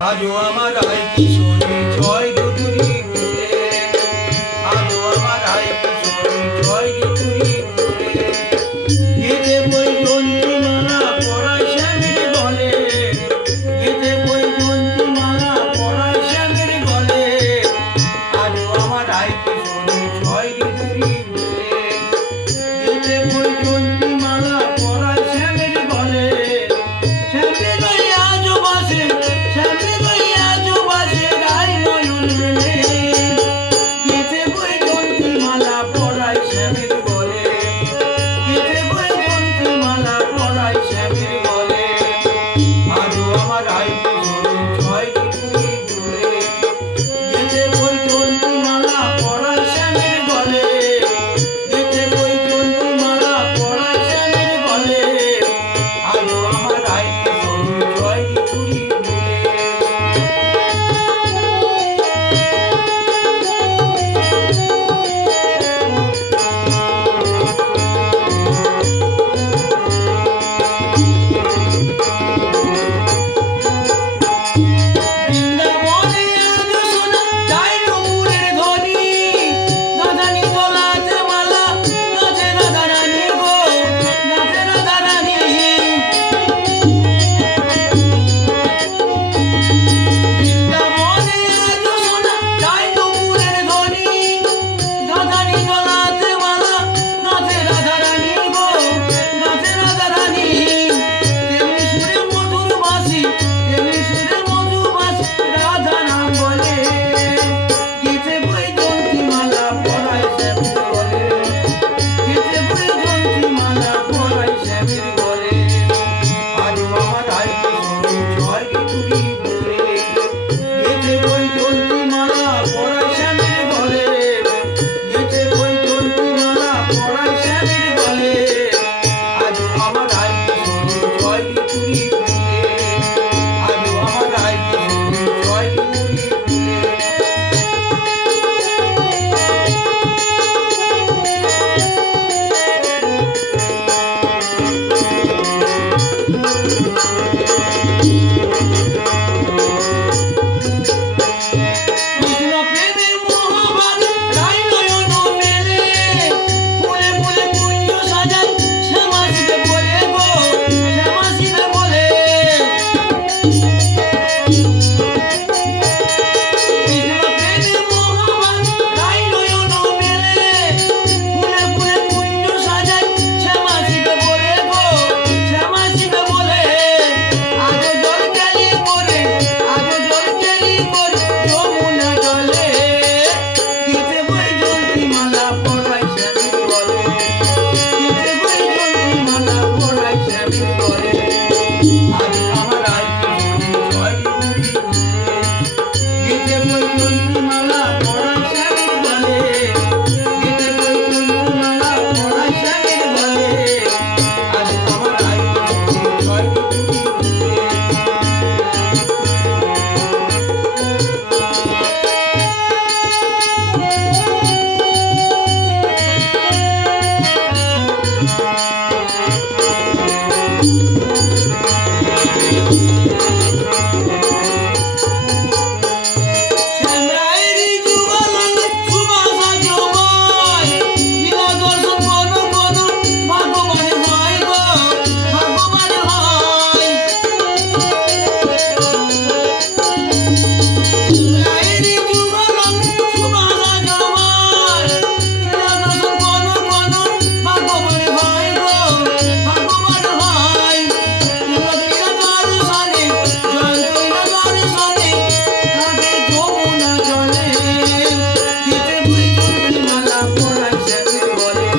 আজও আমার আয় কিশোরী জয় দুদুরি ঘুরে, আজও আমার আয় কিশোরী জয় দুদুরি ঘুরে। গেতে বই জন্তি মালা পড়ায় শ্যামের গলে, গেতে বই জন্তি মালা পড়ায় শ্যামের গলে। আজও আমার আয় কিশোরী জয় দুদুরি ঘুরে, গেতে বই জন্তি মালা পড়ায় শ্যামের গলে। শ্যামের গলে আজও বাসে, শ্যামের গলে আজও বাসে গাই নয়ন মেলে। গেতে বই জন্তি মালা পড়ায় শ্যামের গলে, গেতে বই জন্তি মালা পড়ায় শ্যামের গলে। আজও আমার আয় কিশোরী জয় দুদুরি ঘুরে, গেতে বই জন্তি মালা পড়ায় শ্যামের গলে, গেতে বই জন্তি মালা পড়ায় শ্যামের গলে। আজও আমার আয় কিশোরী জয় দুদুরি ঘুরে। বৃন্দাবনে আজও শোনা যায় নূপুরের ধ্বনি, রাধারানী গলাতে মালা নাচে রাধারানী গো, নাচে রাধারানী। বৃন্দাবনে আজও শোনা যায় নূপুরের ধ্বনি, রাধারানী গলাতে মালা নাচে রাধারানী গো, নাচে রাধারানী। তেমনি সুরে মধুর বাঁশি, তেমনি সুরে মধুর বাঁশি রাধা নাম বলে। গেতে বই জন্তি মালা পড়ায় শ্যামের গলে, গেতে বই জন্তি মালা পড়ায় শ্যামের গলে। আজও আমার আয় কিশোরী জয় দুদুরি ঘুরে, গেতে বই জন্তি মালা পড়ায় শ্যামের গলে, গেতে বই জন্তি মালা পড়ায় শ্যামের গলে। আজও আমার আয় কিশোরী জয় দুদুরি ঘুরে, আজও আমার আয় কিশোরী জয় দুদুরি ঘুরে। কৃষ্ণ প্রেমের মহাভারত রাই নয়ন মেলে, ফুলে ফুলে কুঞ্জ সাজায় শ্যামা শিবে বলে গো, শ্যামা শিবে বলে। কৃষ্ণ প্রেমের মহাভারত রাই নয়ন মেলে, ফুলে ফুলে কুঞ্জ সাজায় শ্যামা শিবে বলে গো, শ্যামা শিবে বলে। আজও জল কেলি করে, আজও জল কেলি করে যমুনা জলে। গেতে বই জন্তি মালা পড়ায় শ্যামের গলে, গেতে বই জন্তি মালা পড়ায় শ্যামের গলে। আজও আমার আয় কিশোরী জয় দুদুরি ঘুরে, গেতে বই জন্তি মালা পড়ায় শ্যামের গলে, গেতে বই জন্তি মালা পড়ায় শ্যামের গলে। আজও আমার আয় কিশোরী জয় দুদুরি ঘুরে। শ্যামরায়েরই যুগলঙ্গে সুবাসা জমায়, লীলা দর্শন কোন কোন ভাগ্যবান হয় গো, ভাগ্যবান হয়। শ্যামরায়েরই যুগলঙ্গে সুবাসা জমায়, লীলা দর্শন কোন কোন ভাগ্যবান হয় গো, ভাগ্যবান হয়। লীলা দর্শনে জয়ন্ত লীলা দর্শনে কাঁদে যমুনা জলে। গেতে বই জন্তি মালা পড়ায় শ্যামের গলে,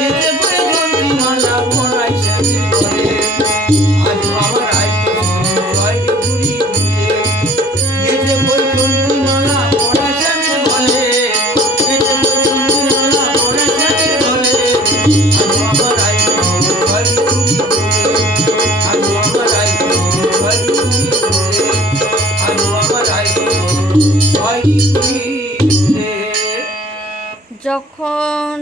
গেতে বই জন্তি মালা পড়ায় শ্যামের গলে। আজও আমার আয় কিশোরী জয় দুদুরি ঘুরে, গেতে বই জন্তি মালা পড়ায় শ্যামের গলে, গেতে বই জন্তি মালা পড়ায় শ্যামের গলে। আজও আমার আয় কিশোরী জয় দুদুরি ঘুরে, আজও আমার আয় কিশোরী জয় দুদুরি ঘুরে, আজও আমার আয় কিশোরী জয় দুদুরি ঘুরে। যখন